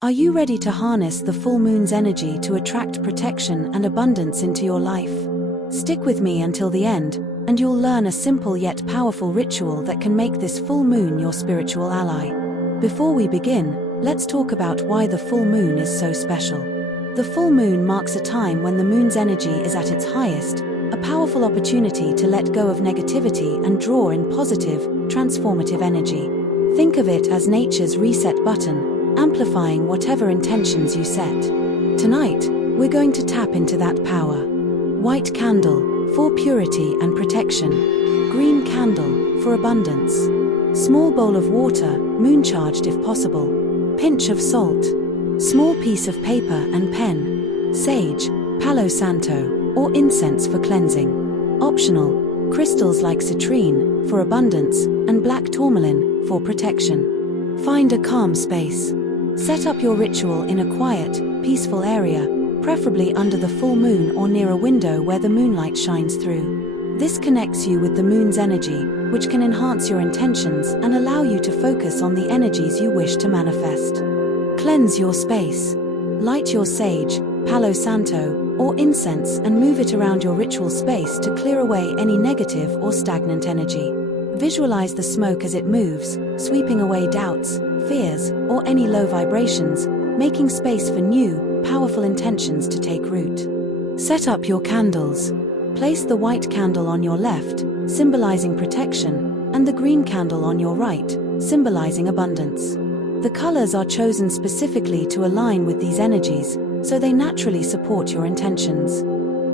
Are you ready to harness the full moon's energy to attract protection and abundance into your life? Stick with me until the end, and you'll learn a simple yet powerful ritual that can make this full moon your spiritual ally. Before we begin, let's talk about why the full moon is so special. The full moon marks a time when the moon's energy is at its highest, a powerful opportunity to let go of negativity and draw in positive, transformative energy. Think of it as nature's reset button, amplifying whatever intentions you set. Tonight, we're going to tap into that power. White candle, for purity and protection. Green candle, for abundance. Small bowl of water, moon-charged if possible. Pinch of salt. Small piece of paper and pen. Sage, Palo Santo, or incense for cleansing. Optional, crystals like citrine, for abundance, and black tourmaline, for protection. Find a calm space. Set up your ritual in a quiet, peaceful area, preferably under the full moon or near a window where the moonlight shines through. This connects you with the moon's energy, which can enhance your intentions and allow you to focus on the energies you wish to manifest. Cleanse your space. Light your sage, Palo Santo, or incense and move it around your ritual space to clear away any negative or stagnant energy. Visualize the smoke as it moves, sweeping away doubts, fears, or any low vibrations, making space for new, powerful intentions to take root. Set up your candles. Place the white candle on your left, symbolizing protection, and the green candle on your right, symbolizing abundance. The colors are chosen specifically to align with these energies, so they naturally support your intentions.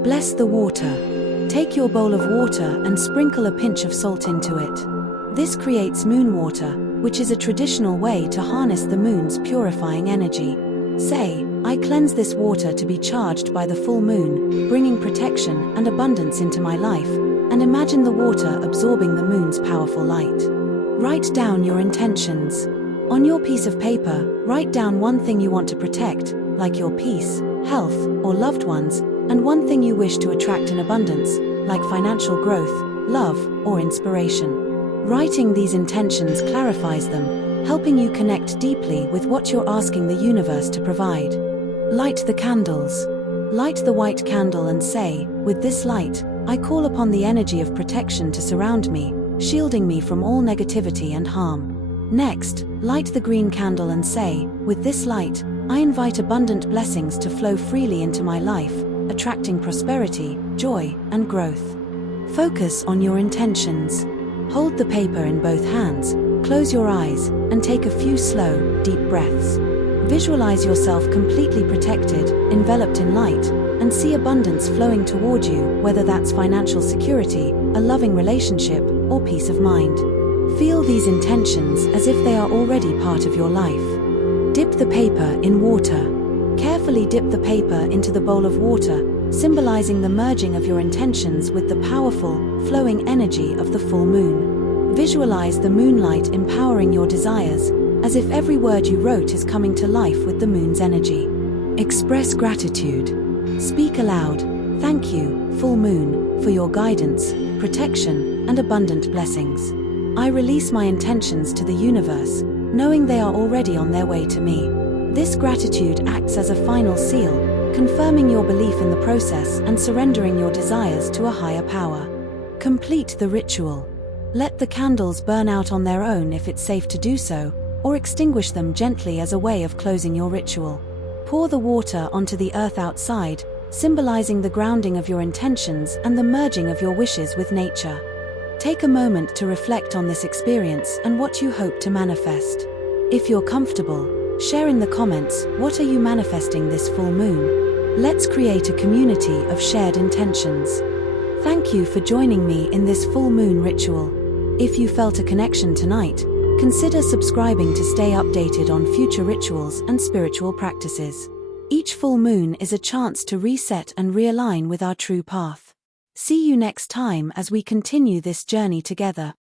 Bless the water. Take your bowl of water and sprinkle a pinch of salt into it. This creates moon water, which is a traditional way to harness the moon's purifying energy. Say, I cleanse this water to be charged by the full moon, bringing protection and abundance into my life, and imagine the water absorbing the moon's powerful light. Write down your intentions. On your piece of paper, write down one thing you want to protect, like your peace, health, or loved ones, and one thing you wish to attract in abundance, like financial growth, love, or inspiration. Writing these intentions clarifies them, helping you connect deeply with what you're asking the universe to provide. Light the candles. Light the white candle and say, with this light, I call upon the energy of protection to surround me, shielding me from all negativity and harm. Next, light the green candle and say, with this light, I invite abundant blessings to flow freely into my life, attracting prosperity, joy, and growth. Focus on your intentions. Hold the paper in both hands, close your eyes, and take a few slow, deep breaths. Visualize yourself completely protected, enveloped in light, and see abundance flowing toward you, whether that's financial security, a loving relationship, or peace of mind. Feel these intentions as if they are already part of your life. Dip the paper in water. Carefully dip the paper into the bowl of water, symbolizing the merging of your intentions with the powerful, flowing energy of the full moon. Visualize the moonlight empowering your desires, as if every word you wrote is coming to life with the moon's energy. Express gratitude. Speak aloud, thank you, full moon, for your guidance, protection, and abundant blessings. I release my intentions to the universe, knowing they are already on their way to me. This gratitude acts as a final seal, confirming your belief in the process and surrendering your desires to a higher power. Complete the ritual. Let the candles burn out on their own if it's safe to do so, or extinguish them gently as a way of closing your ritual. Pour the water onto the earth outside, symbolizing the grounding of your intentions and the merging of your wishes with nature. Take a moment to reflect on this experience and what you hope to manifest. If you're comfortable, share in the comments, what are you manifesting this full moon? Let's create a community of shared intentions. Thank you for joining me in this full moon ritual. If you felt a connection tonight, consider subscribing to stay updated on future rituals and spiritual practices. Each full moon is a chance to reset and realign with our true path. See you next time as we continue this journey together.